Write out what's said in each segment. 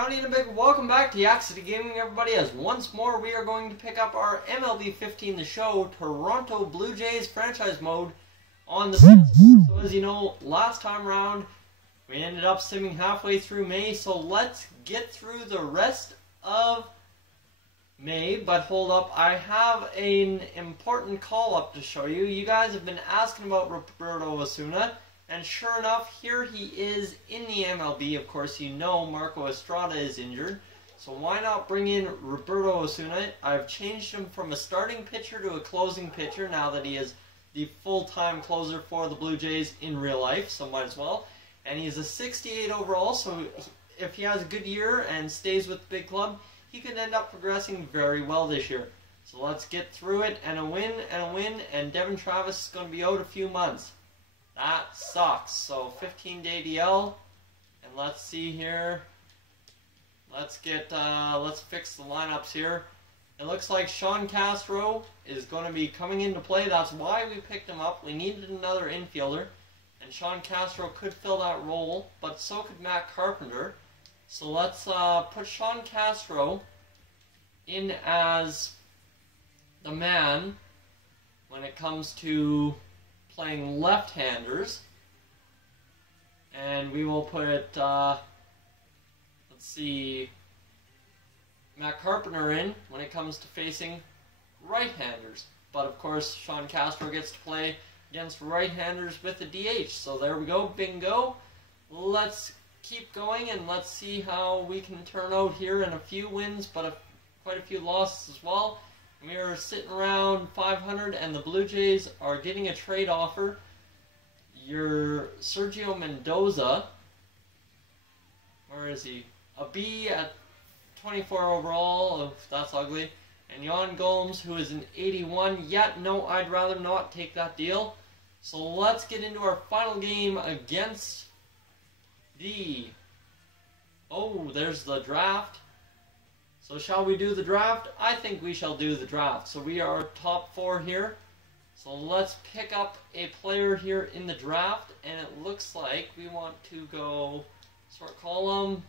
howdy and a big welcome back to Yaxity Gaming, everybody, as once more we are going to pick up our MLB 15 The Show Toronto Blue Jays franchise mode on the PS4. So as you know, last time around we ended up simming halfway through May, so let's get through the rest of May. But hold up, I have an important call-up to show you. You guys have been asking about Roberto Osuna. And sure enough, here he is in the MLB. Of course, you know Marco Estrada is injured. So why not bring in Roberto Osuna? I've changed him from a starting pitcher to a closing pitcher now that he is the full-time closer for the Blue Jays in real life. So might as well. And he's a 68 overall, so if he has a good year and stays with the big club, he could end up progressing very well this year. So let's get through it, and a win, and Devin Travis is going to be out a few months. That sucks. So 15-day DL, and let's see here. Let's fix the lineups here. It looks like Sean Castro is going to be coming into play. That's why we picked him up. We needed another infielder, and Sean Castro could fill that role, but so could Matt Carpenter. So let's put Sean Castro in as the man when it comes to playing left-handers, and we will put let's see, Matt Carpenter in when it comes to facing right-handers. But of course, Sean Castro gets to play against right-handers with a DH. So there we go, bingo. Let's keep going and let's see how we can turn out here in a few wins, but quite a few losses as well. We are sitting around 500, and the Blue Jays are getting a trade offer. Your Sergio Mendoza, where is he? A B at 24 overall. Oh, that's ugly. And Yan Gomes, who is an 81. Yet, no, I'd rather not take that deal. So let's get into our final game against the... Oh, there's the draft. So shall we do the draft? I think we shall do the draft. So we are top 4 here. So let's pick up a player here in the draft. And it looks like we want to go sort column.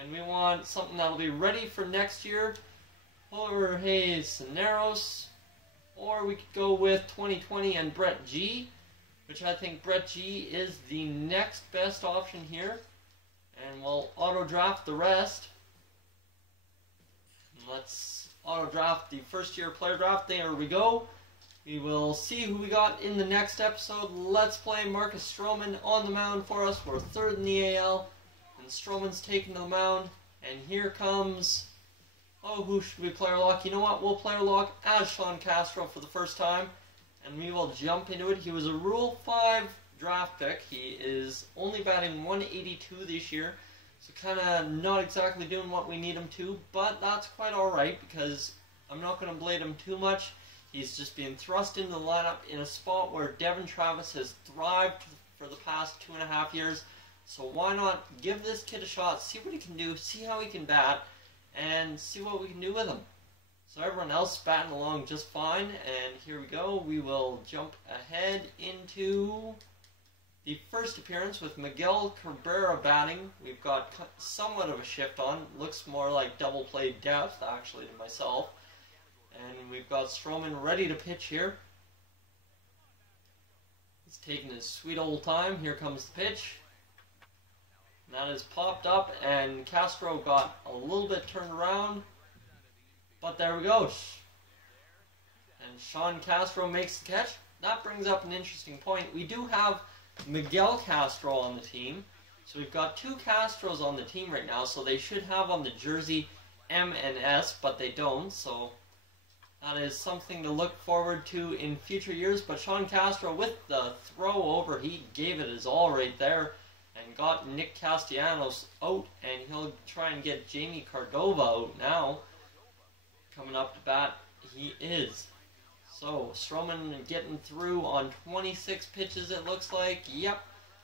And we want something that'll be ready for next year. Jorge Cisneros. Or we could go with 2020 and Brett G. Which I think Brett G is the next best option here. And we'll auto draft the rest. Let's auto-draft the first-year player draft. There we go. We will see who we got in the next episode. Let's play Marcus Stroman on the mound for us. We're 3rd in the AL, and Stroman's taking the mound. And here comes... Oh, who should we player lock? You know what? We'll player lock as Sean Castro for the first time, and we will jump into it. He was a Rule 5 draft pick. He is only batting 182 this year. So kind of not exactly doing what we need him to, but that's quite alright because I'm not going to blade him too much. He's just being thrust into the lineup in a spot where Devin Travis has thrived for the past 2.5 years. So why not give this kid a shot, see what he can do, see how he can bat, and see what we can do with him. So everyone else batting along just fine, and here we go. We will jump ahead into the first appearance with Miguel Cabrera batting. We've got somewhat of a shift on. Looks more like double play depth, actually, to myself. And we've got Stroman ready to pitch here. He's taking his sweet old time. Here comes the pitch. And that is popped up, and Castro got a little bit turned around. But there we go. And Sean Castro makes the catch. That brings up an interesting point. We do have Miguel Castro on the team. So we've got 2 Castros on the team right now, so they should have on the jersey M and S, but they don't, so that is something to look forward to in future years. But Sean Castro with the throw over, he gave it his all right there and got Nick Castellanos out, and he'll try and get Jamie Cordova out now. Coming up to bat, he is. So, Stroman getting through on 26 pitches, it looks like. Yep.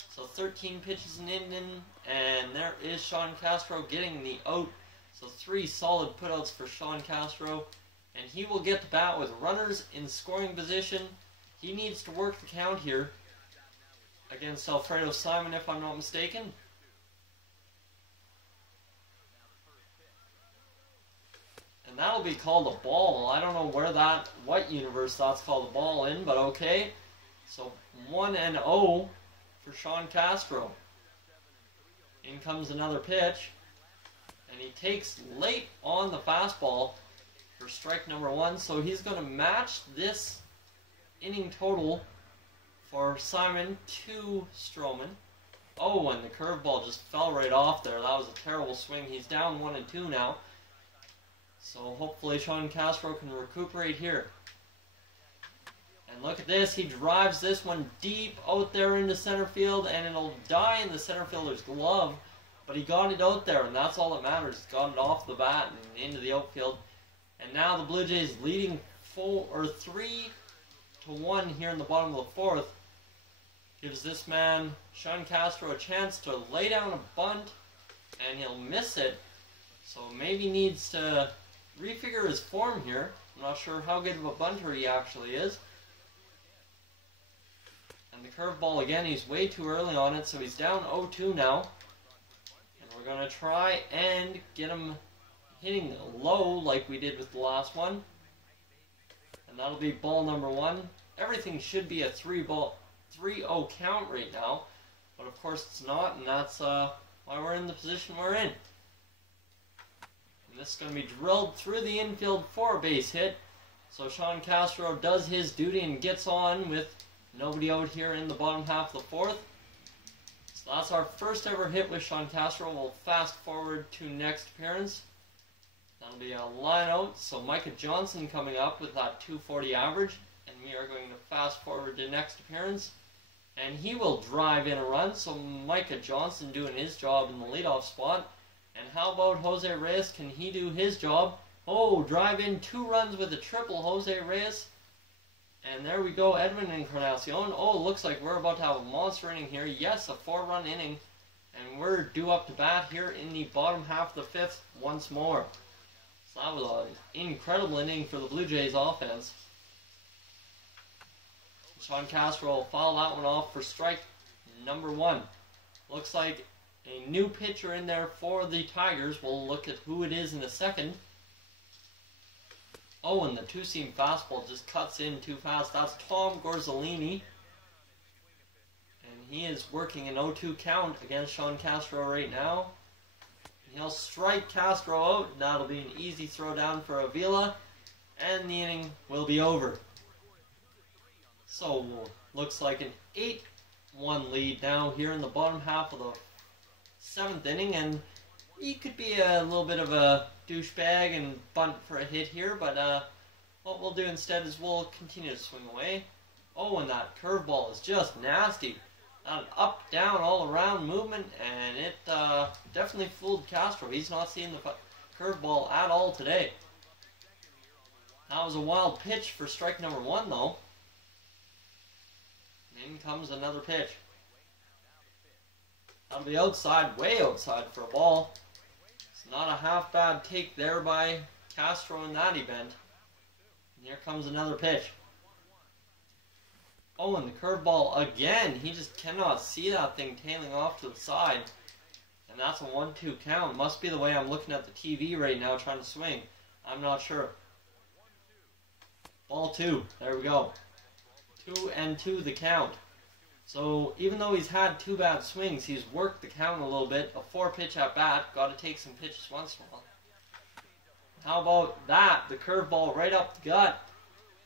So, 13 pitches in inning. And there is Sean Castro getting the out. So, 3 solid putouts for Sean Castro. And he will get to bat with runners in scoring position. He needs to work the count here against Alfredo Simon, if I'm not mistaken. And that'll be called a ball. I don't know what universe that's called a ball in, but okay. So 1-0 for Sean Castro. In comes another pitch. And he takes late on the fastball for strike number 1. So he's going to match this inning total for Simon to Stroman. Oh, and the curveball just fell right off there. That was a terrible swing. He's down 1-2 now. So hopefully Sean Castro can recuperate here. And look at this. He drives this one deep out there into center field, and it'll die in the center fielder's glove. But he got it out there, and that's all that matters. He got it off the bat and into the outfield. And now the Blue Jays leading 3-1 here in the bottom of the 4th. Gives this man, Sean Castro, a chance to lay down a bunt, and he'll miss it. So maybe needs to refigure his form here. I'm not sure how good of a bunter he actually is. And the curveball again, he's way too early on it, so he's down 0-2 now. And we're going to try and get him hitting low like we did with the last one. And that'll be ball number 1. Everything should be a 3-0 count right now, but of course it's not, and that's why we're in the position we're in. And this is going to be drilled through the infield for a base hit. So Sean Castro does his duty and gets on with nobody out here in the bottom half of the 4th. So that's our first ever hit with Sean Castro. We'll fast forward to next appearance. That'll be a line out. So Micah Johnson coming up with that 240 average. And we are going to fast forward to next appearance. And he will drive in a run. So Micah Johnson doing his job in the leadoff spot. And how about Jose Reyes? Can he do his job? Oh, drive in 2 runs with a triple, Jose Reyes. And there we go, Edwin Encarnacion. Oh, looks like we're about to have a monster inning here. Yes, a 4-run inning. And we're due up to bat here in the bottom half of the 5th once more. So that was an incredible inning for the Blue Jays offense. Sean Castro will foul that one off for strike number 1. Looks like a new pitcher in there for the Tigers. We'll look at who it is in a second. Oh, and the 2-seam fastball just cuts in too fast. That's Tom Gorzolini. And he is working an 0-2 count against Sean Castro right now. And he'll strike Castro out. That'll be an easy throw down for Avila. And the inning will be over. So, looks like an 8-1 lead now here in the bottom half of the 7th inning. And he could be a little bit of a douchebag and bunt for a hit here, but what we'll do instead is we'll continue to swing away. Oh, and that curveball is just nasty. An up, down, all around movement, and it definitely fooled Castro. He's not seeing the curveball at all today. That was a wild pitch for strike number 1, though. In comes another pitch. That'll be outside, way outside for a ball. It's not a half bad take there by Castro in that event. And here comes another pitch. Oh, and the curveball again. He just cannot see that thing tailing off to the side. And that's a 1-2 count. Must be the way I'm looking at the TV right now trying to swing. I'm not sure. Ball 2. There we go. 2-2 the count. So even though he's had 2 bad swings, he's worked the count a little bit. A 4-pitch at bat. Got to take some pitches once in a while. How about that? The curveball right up the gut.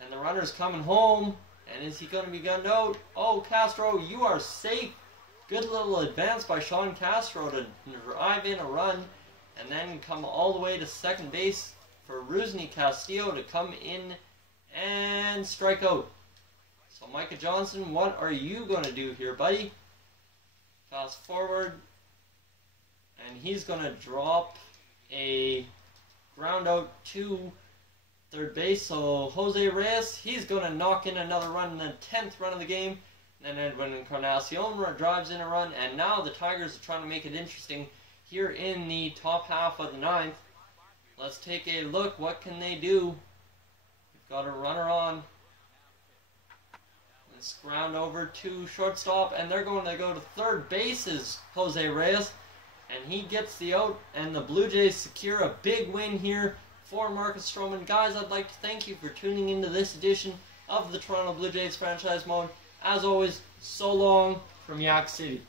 And the runner's coming home. And is he going to be gunned out? Oh, Castro, you are safe. Good little advance by Sean Castro to drive in a run. And then come all the way to second base for Rusney Castillo to come in and strike out. So Micah Johnson, what are you going to do here, buddy? Fast forward. And he's going to drop a ground out to third base. So Jose Reyes, he's going to knock in another run in the 10th run of the game. And then Edwin Encarnacion drives in a run. And now the Tigers are trying to make it interesting here in the top half of the 9th. Let's take a look. What can they do? We've got a runner on. Let's ground over to shortstop. And they're going to go to third bases, Jose Reyes. And he gets the out. And the Blue Jays secure a big win here. for Marcus Stroman. Guys, I'd like to thank you for tuning into this edition of the Toronto Blue Jays franchise mode. As always, so long from Yak City.